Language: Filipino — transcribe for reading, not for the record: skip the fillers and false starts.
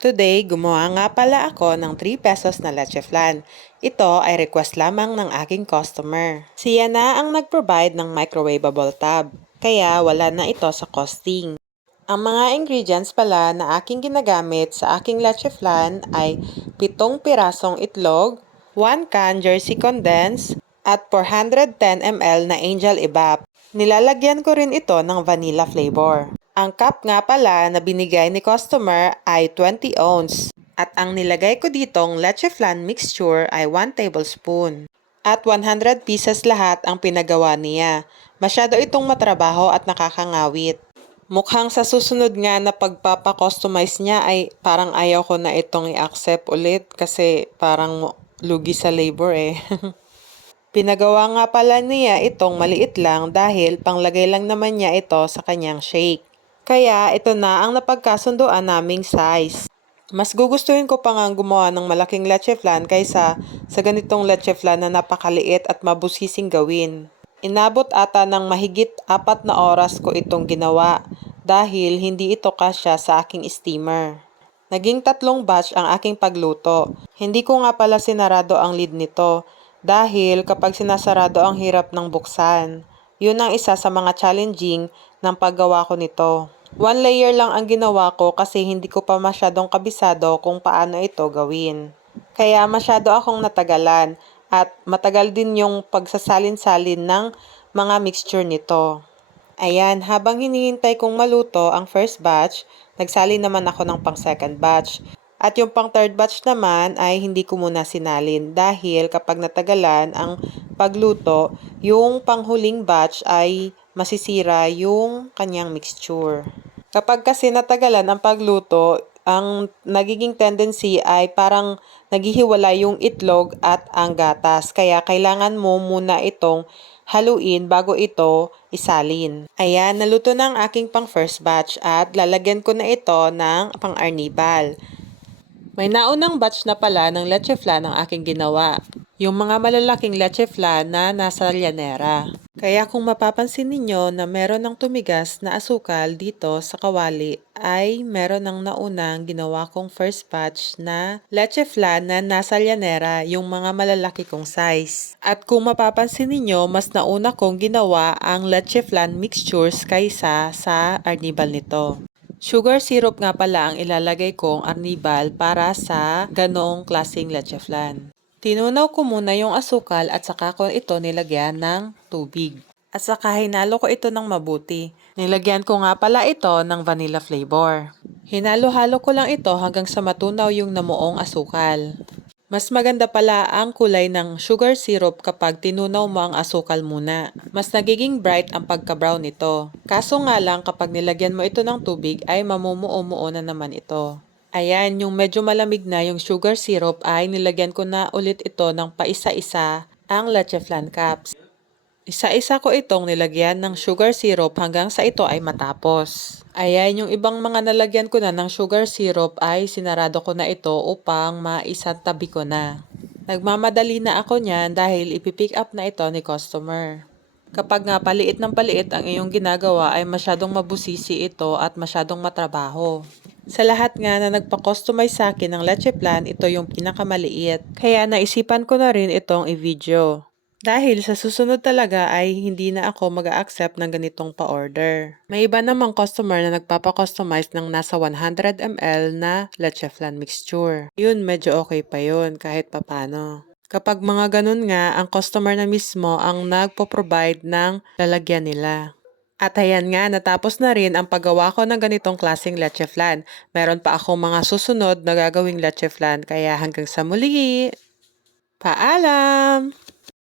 Today, gumawa nga pala ako ng 3 pesos na leche flan. Ito ay request lamang ng aking customer. Siya na ang nag-provide ng microwavable tab, kaya wala na ito sa costing. Ang mga ingredients pala na aking ginagamit sa aking leche flan ay 7 pirasong itlog, 1 can jersey condense, at 410 ml na Angel Evap. Nilalagyan ko rin ito ng vanilla flavor. Ang cup nga pala na binigay ni customer ay 20 ounce. At ang nilagay ko ditong leche flan mixture ay 1 tablespoon. At 100 pieces lahat ang pinagawa niya. Masyado itong matrabaho at nakakangawit. Mukhang sa susunod nga na pagpapakustomize niya ay parang ayaw ko na itong i-accept ulit kasi parang lugi sa labor eh. Pinagawa nga pala niya itong maliit lang dahil panglagay lang naman niya ito sa kanyang shake. Kaya ito na ang napagkasunduan naming size. Mas gugustuhin ko pa nga gumawa ng malaking leche flan kaysa sa ganitong leche flan na napakaliit at mabusising gawin. Inabot ata ng mahigit 4 na oras ko itong ginawa dahil hindi ito kasya sa aking steamer. Naging 3 batch ang aking pagluto. Hindi ko nga pala sinarado ang lid nito dahil kapag sinasarado ang hirap ng buksan. Yun ang isa sa mga challenging ng paggawa ko nito. 1 layer lang ang ginawa ko kasi hindi ko pa masyadong kabisado kung paano ito gawin. Kaya masyado akong natagalan at matagal din yung pagsasalin-salin ng mga mixture nito. Ayan, habang hinihintay kong maluto ang first batch, nagsalin naman ako ng pang second batch. At yung pang third batch naman ay hindi ko muna sinalin dahil kapag natagalan ang pagluto, yung panghuling batch ay masisira yung kanyang mixture. Kapag kasi natagalan ang pagluto, ang nagiging tendency ay parang naghihiwala yung itlog at ang gatas. Kaya kailangan mo muna itong haluin bago ito isalin. Ayan, naluto na ang aking pang first batch at lalagyan ko na ito ng pang arnibal. May naunang batch na pala ng leche flan ang aking ginawa. Yung mga malalaking leche flan na nasa llanera. Kaya kung mapapansin ninyo na meron ng tumigas na asukal dito sa kawali ay meron ng naunang ginawa kong first batch na leche flan na nasa llanera, yung mga malalaki kong size. At kung mapapansin ninyo, mas nauna kong ginawa ang leche flan mixtures kaysa sa arnibal nito. Sugar syrup nga pala ang ilalagay kong arnibal para sa ganong klaseng leche flan. Tinunaw ko muna yung asukal at saka ko ito nilagyan ng tubig. At saka hinalo ko ito ng mabuti. Nilagyan ko nga pala ito ng vanilla flavor. Hinalo-halo ko lang ito hanggang sa matunaw yung namuong asukal. Mas maganda pala ang kulay ng sugar syrup kapag tinunaw mo ang asukal muna. Mas nagiging bright ang pagka-brown nito. Kaso nga lang kapag nilagyan mo ito ng tubig ay mamumuo-muo na naman ito. Ayan, yung medyo malamig na yung sugar syrup ay nilagyan ko na ulit ito ng paisa-isa ang leche flan cups. Isa-isa ko itong nilagyan ng sugar syrup hanggang sa ito ay matapos. Ayan, yung ibang mga nalagyan ko na ng sugar syrup ay sinarado ko na ito upang maisantabi ko na. Nagmamadali na ako niyan dahil ipipick up na ito ni customer. Kapag nga paliit ng paliit ang iyong ginagawa ay masyadong mabusisi ito at masyadong matrabaho. Sa lahat nga na nagpa-customize sa akin ng leche flan, ito yung pinakamaliit. Kaya naisipan ko na rin itong i-video. Dahil sa susunod talaga ay hindi na ako mag-a-accept ng ganitong pa-order. May iba namang customer na nagpapa-customize ng nasa 100 ml na leche flan mixture. Yun, medyo okay pa yun kahit papano. Kapag mga ganun nga, ang customer na mismo ang nagpo-provide ng lalagyan nila. At ayan nga, natapos na rin ang paggawa ko ng ganitong klaseng leche flan. Meron pa akong mga susunod na gagawing leche flan, kaya hanggang sa muli. Paalam!